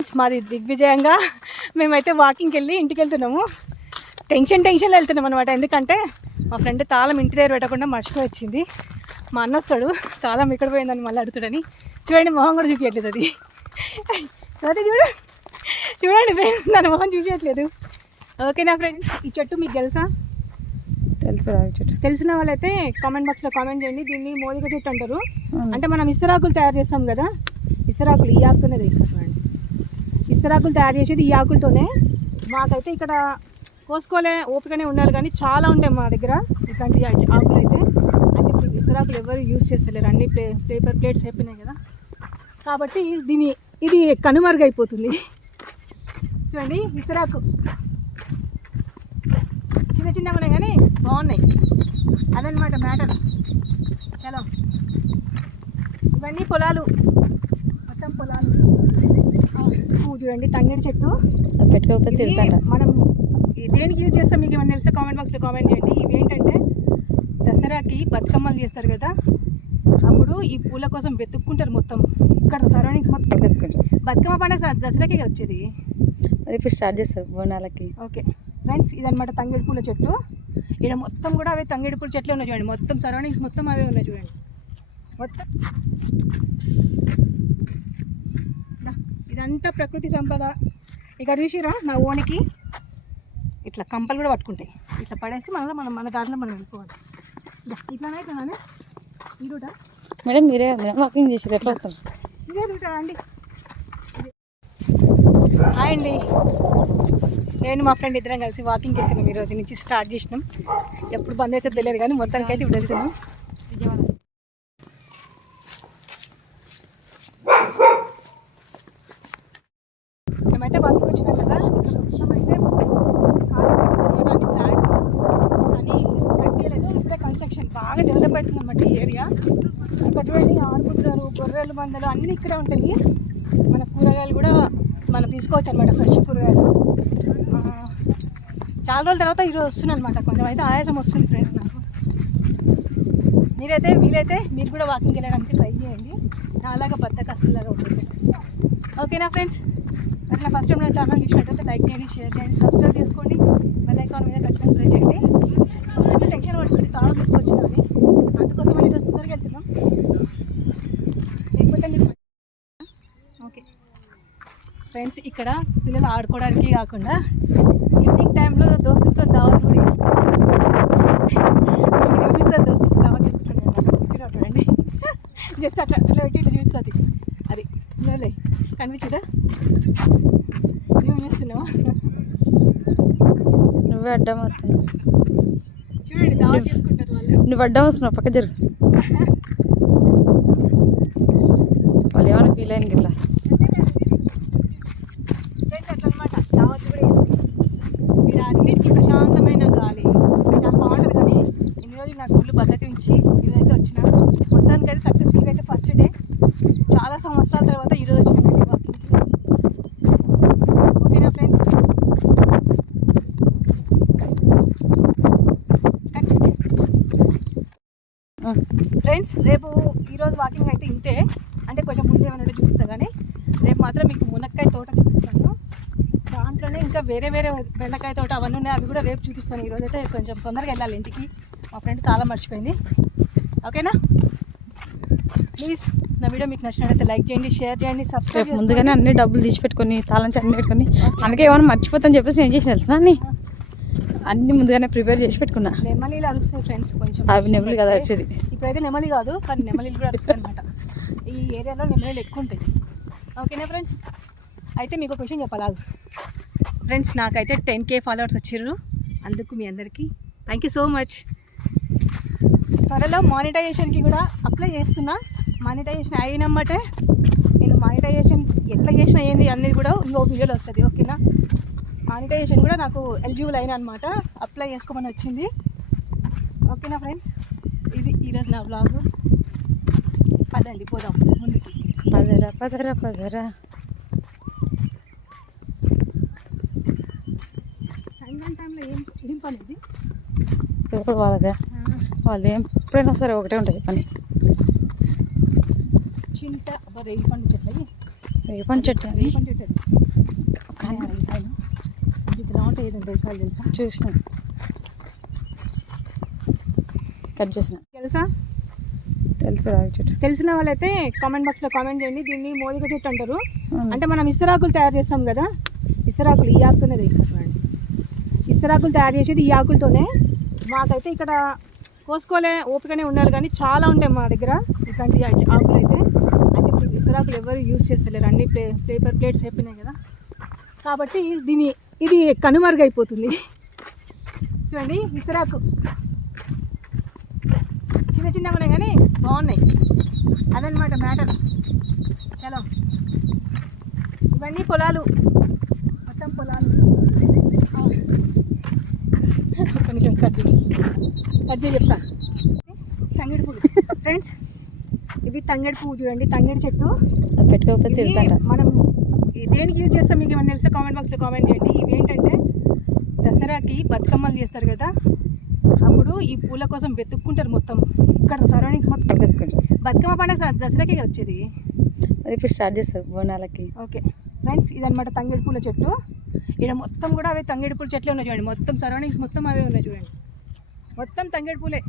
మాది దిగ్విజయంగా మేమైతే వాకింగ్కి వెళ్ళి ఇంటికి వెళ్తున్నాము. టెన్షన్లో వెళ్తున్నాం అనమాట. ఎందుకంటే మా ఫ్రెండ్ తాళం ఇంటి దగ్గర పెట్టకుండా మర్చిపోయి వచ్చింది. మా అన్న వస్తాడు, తాళం ఎక్కడ పోయిందని మళ్ళీ అడుగుతాడని. చూడండి, మొహం కూడా చూపించట్లేదు. అది చూడండి ఫ్రెండ్స్, నన్ను మొహం చూపించట్లేదు. ఓకేనా ఫ్రెండ్స్, ఈ చెట్టు మీకు తెలుసా? తెలిసిన వాళ్ళైతే కామెంట్ బాక్స్లో కామెంట్ చేయండి. దీన్ని మోదిక చెట్టు అంటారు. అంటే మనం ఇస్తరాకులు తయారు చేస్తాం కదా, ఇస్తరాకులు ఈ ఆకుతోనే తీస్తాం. ఇస్తరాకులు తయారు చేసేది ఈ ఆకులతోనే. మాకైతే ఇక్కడ కోసుకోలే ఓపికనే ఉండాలి, కానీ చాలా ఉంటాయి మా దగ్గర ఇట్లాంటి ఆకులు అయితే. అయితే ఇప్పుడు ఇస్తరాకులు ఎవరు యూజ్ చేస్తలేరు, అన్ని పేపర్ ప్లేట్స్ అయిపోయినాయి కదా. కాబట్టి ఇది కనుమరుగైపోతుంది. చూడండి, ఇస్తరాకు చిన్నగా ఉన్నాయి కానీ బాగున్నాయి. అదనమాట మ్యాటర్. చలో, ఇవన్నీ పొలాలు, మొత్తం పొలాలు. చూడండి, తంగేడు చెట్టు పెట్టుకోకపోతే మనం దేనికి యూజ్ చేస్తాం మీకు ఏమైనా తెలిస్తే కామెంట్ బాక్స్లో కామెంట్ చేయండి. ఇవి ఏంటంటే దసరాకి బతుకమ్మలు చేస్తారు కదా, అప్పుడు ఈ పూల కోసం వెతుక్కుంటారు. మొత్తం ఇక్కడ సరౌండింగ్స్ మొత్తం బతుకమ్మ పండుగ దసరాకే వచ్చేది. ఇప్పుడు స్టార్ట్ చేస్తారు బోనాలకి. ఓకే ఫ్రెండ్స్, ఇదనమాట తంగేడు పూల చెట్టు. ఇక్కడ మొత్తం కూడా అవే తంగేడు పూల చెట్లే ఉన్నాయి. చూడండి, మొత్తం సరౌండింగ్స్ మొత్తం అవే ఉన్నాయి. చూడండి మొత్తం ఇదంతా ప్రకృతి సంపద. ఇక్కడ చూసిరా, నా ఓనికి ఇట్లా కంపలు కూడా పట్టుకుంటాయి. ఇట్లా పడేసి మన దారిలో మనం వెళ్ళిపోవాలి. ఇట్లానే ఇట్లానే ఈ రూటా మేడం? మీరే వాకింగ్ చేసారు, ఎట్లా వస్తారు? ఇదే రూటా అండి. హాయ్ అండి, నేను మా ఫ్రెండ్ ఇద్దరం కలిసి వాకింగ్కి వెళ్తున్నాం. ఈరోజు నుంచి స్టార్ట్ చేసినాం. ఎప్పుడు బంద్ అయితే తెలియదు, కానీ మొత్తానికి అయితే ఇప్పుడు వెళ్తున్నాం విజయవాడ. మేమైతే వాకింగ్ వచ్చినాం కదా, ఇక్కడ అయితే ప్లాంట్స్ కానీ కట్టేయలేదు. ఇప్పుడే కన్స్ట్రక్షన్ బాగా డెవలప్ అవుతుంది అన్నమాట ఈ ఏరియా. ఇక్కడ చూడండి, ఆడుకుంటారు, గొర్రెలు మందలు అన్నీ ఇక్కడే ఉంటాయి. మన కూరగాయలు కూడా మనం తీసుకోవచ్చు అనమాట, ఫ్రెష్ కూరగాయలు. చాలా రోజుల తర్వాత ఈరోజు వస్తున్నాను అనమాట. కొంచెం అయితే ఆయాసం వస్తుంది ఫ్రెండ్స్ నాకు. వీలైతే మీరు కూడా వాకింగ్ వెళ్ళడానికి ట్రై చేయండి. నాలాగా బద్దకస్తులాగా ఉంటుంది. ఓకేనా ఫ్రెండ్స్? అట్లా ఫస్ట్ టైం నా ఛానల్ చూసినట్టయితే లైక్ చేయండి, షేర్ చేయండి, సబ్స్క్రైబ్ చేసుకోండి. బెల్ ఐకాన్ మీద ఖచ్చితంగా ప్రెస్ చేయండి. అంటే టెన్షన్ పడుతుంది, తాళం తీసుకొచ్చినది, అందుకోసం అని ఈరోజు తొందరగా వెళ్తున్నాం. లేకపోతే మీరు ఓకే ఫ్రెండ్స్, ఇక్కడ పిల్లలు ఆడుకోవడానికి కాకుండా ఈవినింగ్ టైంలో దోస్తులతో దావత్ కూడా చేసుకుంటాను. మీకు చూపిస్తారు, దోస్తులతో దావత్ చేసుకుంటాను. చూడండి, జస్ట్ అట్లా ఇట్లా చూపిస్తుంది. అది పిల్లలే కనిపించదా? నువ్వు చేస్తున్నావా? నువ్వే అడ్డం వస్తున్నావు. చూడండి, దావత్ చేసుకుంటారు వాళ్ళు. నువ్వు అడ్డం వస్తున్నావు, పక్క జరుగు. వాళ్ళు ఏమైనా ఫీల్ అయింది ఇట్లా. అట్లా అనమాట, దావత్ కూడా వేసుకుంటాం. ఇక్కడ అన్నిటికీ ప్రశాంతమైన గాలి చాలా బాగుంటుంది. కానీ ఇన్ని రోజులు నాకు ఫుల్ బద్దకించి ఈరోజైతే వచ్చిన. మొత్తానికి అయితే సక్సెస్ఫుల్గా అయితే ఫస్ట్ డే చాలా సంవత్సరాల తర్వాత ఈరోజు వచ్చినామండి వాకింగ్కి. ఓకేనా ఫ్రెండ్స్? ఫ్రెండ్స్, రేపు ఈరోజు వాకింగ్ అయితే ఇంతే. అంటే కొంచెం ముందే ఏమన్నా చూపిస్తాను, కానీ రేపు మాత్రం మీకు మునక్కాయ తోట చూపిస్తాను. దాంట్లోనే ఇంకా వేరే బెండకాయ తోట అవన్నీ ఉన్నాయి, అవి కూడా రేపు చూపిస్తాను. ఈరోజు అయితే కొంచెం తొందరగా వెళ్ళాలి ఇంటికి. మా ఫ్రెండ్ తాళం మర్చిపోయింది. ఓకేనా? ప్లీజ్ నా వీడియో మీకు నచ్చినట్లయితే లైక్ చేయండి, షేర్ చేయండి, సబ్స్క్రైబ్. ముందుగానే అన్ని డబ్బులు తీసి పెట్టుకొని తాళం అన్ని పెట్టుకొని, అందుకే ఏమైనా మర్చిపోతాను చెప్పేసి నేను చేసిన తెలుసా అన్ని ముందుగానే ప్రిపేర్ చేసి పెట్టుకున్నా. నెమలీలు అరుస్తాయి ఫ్రెండ్స్, కొంచెం అవి నెమలి కదా వచ్చేది. ఇప్పుడైతే నెమలి కాదు, కానీ నెమలీలు కూడా అరుస్తాయి అనమాట. ఈ ఏరియాలో నెమలీలు ఎక్కువ ఉంటాయి. ఓకేనా ఫ్రెండ్స్? అయితే మీకు ఒక విషయం చెప్పాలి ఫ్రెండ్స్, నాకైతే 10K ఫాలోవర్స్ వచ్చారు. అందుకు మీ అందరికీ థ్యాంక్ యూ సో మచ్. త్వరలో మానిటైజేషన్కి కూడా అప్లై చేస్తున్నా. మానిటైజేషన్ అయినమ్మటే నేను మానిటైజేషన్ ఎట్లా చేసినా ఏంది అనేది కూడా ఇంకో వీడియోలో వస్తుంది. ఓకేనా? మానిటైజేషన్ కూడా నాకు ఎలిజిబుల్ అయినా అనమాట, అప్లై చేసుకోమని వచ్చింది. ఓకేనా ఫ్రెండ్స్? ఇది ఈరోజు నా బ్లాగ్. పదండి పోదాం ముందుకి. పదరా పదరా పదరా. సాయంత్రం టైంలో ఏం పని ఇది? ఎప్పుడు వాళ్ళదే, వాళ్ళు ఎప్పుడైనా సరే ఒకటే ఉంటుంది పని. చింత రేగి పండు చెట్లవి రేపని చెట్టు అని రేపండి చెట్టు కానీ రేపాయలు ఇట్లా ఉంటాయి ఏదంటే రేపాయలు తెలుసా? చూసిన కట్ చేసిన తెలుసా? తెలుసు రాగి చెట్టు. తెలిసిన వాళ్ళైతే కామెంట్ బాక్స్లో కామెంట్ చేయండి. దీన్ని మోదిక చెట్టు అంటారు. అంటే మనం ఇస్తరాకులు తయారు చేస్తాం కదా, ఇస్తరాకులు ఈ ఆకుతోనే తీస్తాం అండి. ఇస్తరాకులు తయారు చేసేది ఈ ఆకులతోనే. మాకైతే ఇక్కడ కోసుకోలే ఓపికనే ఉండాలి, కానీ చాలా ఉంటాయి మా దగ్గర ఇట్లాంటి ఆకులు అయితే. ఇప్పుడు ఇస్తరాకులు ఎవరు యూజ్ చేస్తలేరు, అన్ని పేపర్ ప్లేట్స్ అయిపోయినాయి కదా, కాబట్టి ఇది కనుమరుగైపోతుంది. చూడండి ఇస్తరాకు చిన్న చిన్నగా ఉన్నాయి కానీ బాగున్నాయి, అదనమాట మ్యాటర్. చలో, ఇవన్నీ పొలాలు, మొత్తం పొలాలు. కొంచెం కట్ చేసి చెప్తా. తంగేడు పూలు ఫ్రెండ్స్, ఇవి తంగేడు పువ్వు. చూడండి తంగేడు చెట్టు. అది పెట్టుకోకపోతే ఇవి తెలుసంట. మనం దేనికి యూజ్ చేస్తాం మీకు ఏమైనా తెలిస్తే కామెంట్ బాక్స్లో కామెంట్ చేయండి. ఇవి ఏంటంటే దసరాకి బతుకమ్మలు చేస్తారు కదా, అప్పుడు ఈ పూల కోసం వెతుక్కుంటారు మొత్తం ఇక్కడ సరౌండింగ్స్ మొత్తం. బతుకమ్మ పండుగ దసరాకే వచ్చేది. అది ఇప్పుడు స్టార్ట్ చేస్తారు బోనాలకి. ఓకే ఫ్రెండ్స్, ఇదనమాట తంగేడు పూల చెట్టు. ఇక్కడ మొత్తం కూడా అవే తంగేడు పూల చెట్లే ఉన్నాయి చూడండి. మొత్తం సరౌండింగ్స్ మొత్తం అవే ఉన్నాయి చూడండి, మొత్తం తంగేడు పూలే.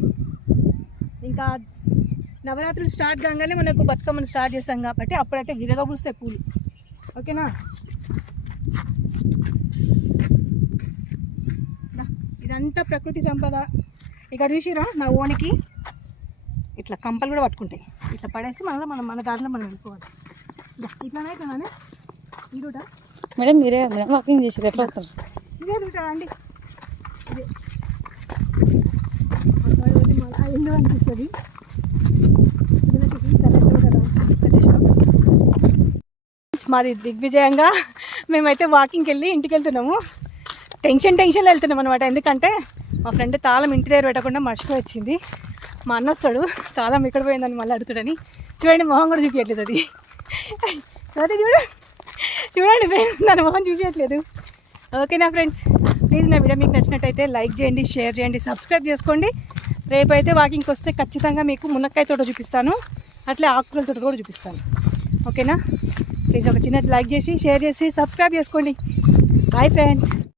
ఇంకా నవరాత్రులు స్టార్ట్ కాగానే మనకు బతుకమ్మను స్టార్ట్ చేస్తాం కాబట్టి అప్పుడైతే విరగబూస్తాయి పూలు. ఓకేనా? ఇదంతా ప్రకృతి సంపద. ఇక్కడ చూసిరా నా ఓనికి ఇట్లా కంపలు కూడా పట్టుకుంటాయి. ఇట్లా పడేసి మన దారిలో మనం వెళ్ళిపోవాలి. ఇట్లానే ఇట్లానే ఈ రూట. మేడం మీరే మేడం వాకింగ్ చేసారు, ఎట్లా వస్తారు? ఇదే రూట అండి. ఇదే ఇల్లు అనిపిస్తుంది. మాది దిగ్విజయంగా మేమైతే వాకింగ్కి వెళ్ళి ఇంటికి వెళ్తున్నాము. టెన్షన్లో వెళ్తున్నాం అనమాట. ఎందుకంటే మా ఫ్రెండ్ తాళం ఇంటి దగ్గర పెట్టకుండా మర్చిపోయి వచ్చింది. మా అన్న వస్తాడు, తాళం ఎక్కడ పోయిందని మళ్ళీ అడుగుతాడని. చూడండి మొహం కూడా చూపించట్లేదు అది. అదే చూడండి ఫ్రెండ్స్, దాని మొహం చూపించట్లేదు. ఓకేనా ఫ్రెండ్స్, ప్లీజ్ నా వీడియో మీకు నచ్చినట్టయితే లైక్ చేయండి, షేర్ చేయండి, సబ్స్క్రైబ్ చేసుకోండి. రేపైతే వాకింగ్కి వస్తే ఖచ్చితంగా మీకు మునక్కాయ తోట చూపిస్తాను, అట్లే ఆకుకూరల తోట కూడా చూపిస్తాను. ఓకేనా? ప్లీజ్ ఒక చిన్న లైక్ చేసి షేర్ చేసి సబ్స్క్రైబ్ చేసుకోండి. Bye friends.